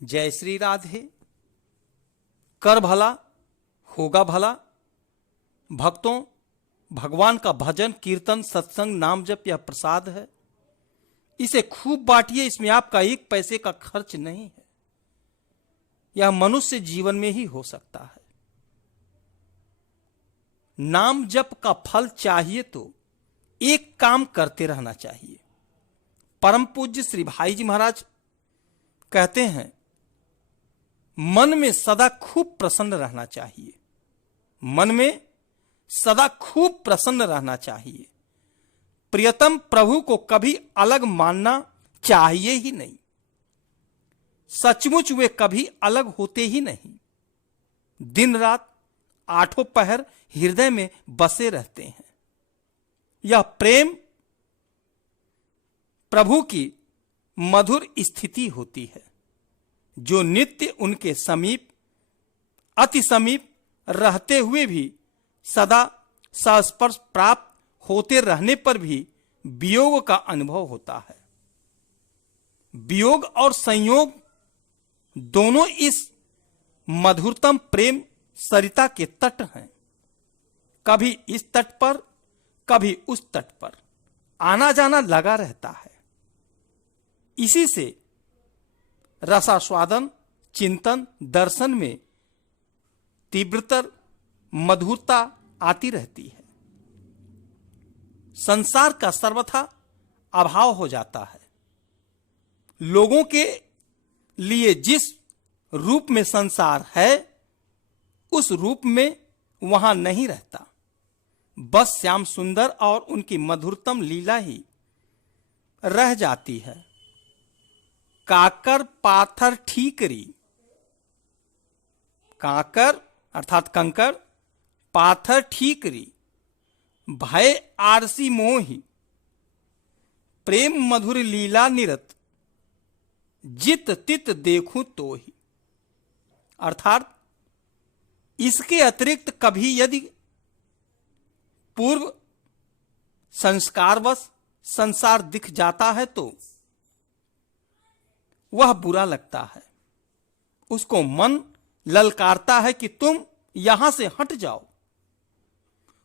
जय श्री राधे। कर भला होगा भला। भक्तों, भगवान का भजन कीर्तन सत्संग नाम जप यह प्रसाद है, इसे खूब बांटिए। इसमें आपका एक पैसे का खर्च नहीं है। यह मनुष्य जीवन में ही हो सकता है। नाम जप का फल चाहिए तो एक काम करते रहना चाहिए। परम पूज्य श्री भाई जी महाराज कहते हैं, मन में सदा खूब प्रसन्न रहना चाहिए। मन में सदा खूब प्रसन्न रहना चाहिए। प्रियतम प्रभु को कभी अलग मानना चाहिए ही नहीं। सचमुच वे कभी अलग होते ही नहीं। दिन रात आठों पहर हृदय में बसे रहते हैं। यह प्रेम प्रभु की मधुर स्थिति होती है, जो नित्य उनके समीप, अति समीप रहते हुए भी सदा संस्पर्श प्राप्त होते रहने पर भी वियोग का अनुभव होता है। वियोग और संयोग दोनों इस मधुरतम प्रेम सरिता के तट हैं। कभी इस तट पर, कभी उस तट पर आना जाना लगा रहता है। इसी से रसास्वादन, चिंतन, दर्शन में तीव्रतर मधुरता आती रहती है। संसार का सर्वथा अभाव हो जाता है। लोगों के लिए जिस रूप में संसार है, उस रूप में वहां नहीं रहता। बस श्याम सुंदर और उनकी मधुरतम लीला ही रह जाती है। काकर पाथर ठीकरी। काकर अर्थात कंकर, पाथर ठीकरी, भय आरसी मोही, प्रेम मधुर लीला निरत, जित तित देखूं तो ही। अर्थात इसके अतिरिक्त कभी यदि पूर्व संस्कारवश संसार दिख जाता है तो वह बुरा लगता है। उसको मन ललकारता है कि तुम यहां से हट जाओ,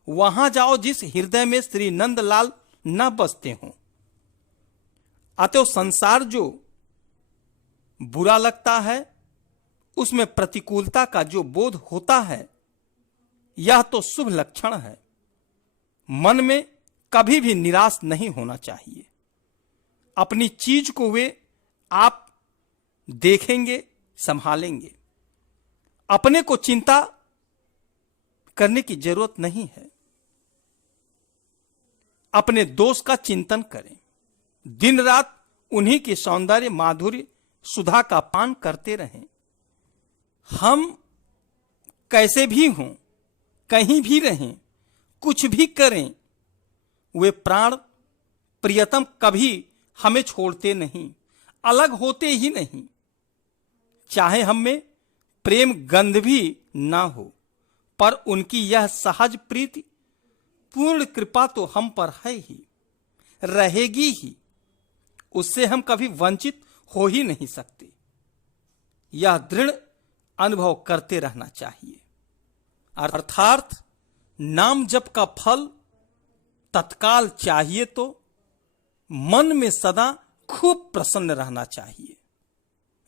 वहां जाओ जिस हृदय में श्री नंदलाल न बसते हों। अतः संसार जो बुरा लगता है, उसमें प्रतिकूलता का जो बोध होता है, यह तो शुभ लक्षण है। मन में कभी भी निराश नहीं होना चाहिए। अपनी चीज को वे आप देखेंगे, संभालेंगे। अपने को चिंता करने की जरूरत नहीं है। अपने दोष का चिंतन करें। दिन रात उन्हीं के सौंदर्य माधुर्य सुधा का पान करते रहें। हम कैसे भी हों, कहीं भी रहें, कुछ भी करें, वे प्राण प्रियतम कभी हमें छोड़ते नहीं, अलग होते ही नहीं। चाहे हम में प्रेम गंध भी ना हो, पर उनकी यह सहज प्रीति, पूर्ण कृपा तो हम पर है ही, रहेगी ही। उससे हम कभी वंचित हो ही नहीं सकते। यह दृढ़ अनुभव करते रहना चाहिए। अर्थात नाम जप का फल तत्काल चाहिए तो मन में सदा खूब प्रसन्न रहना चाहिए।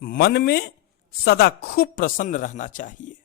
मन में सदा खूब प्रसन्न रहना चाहिए।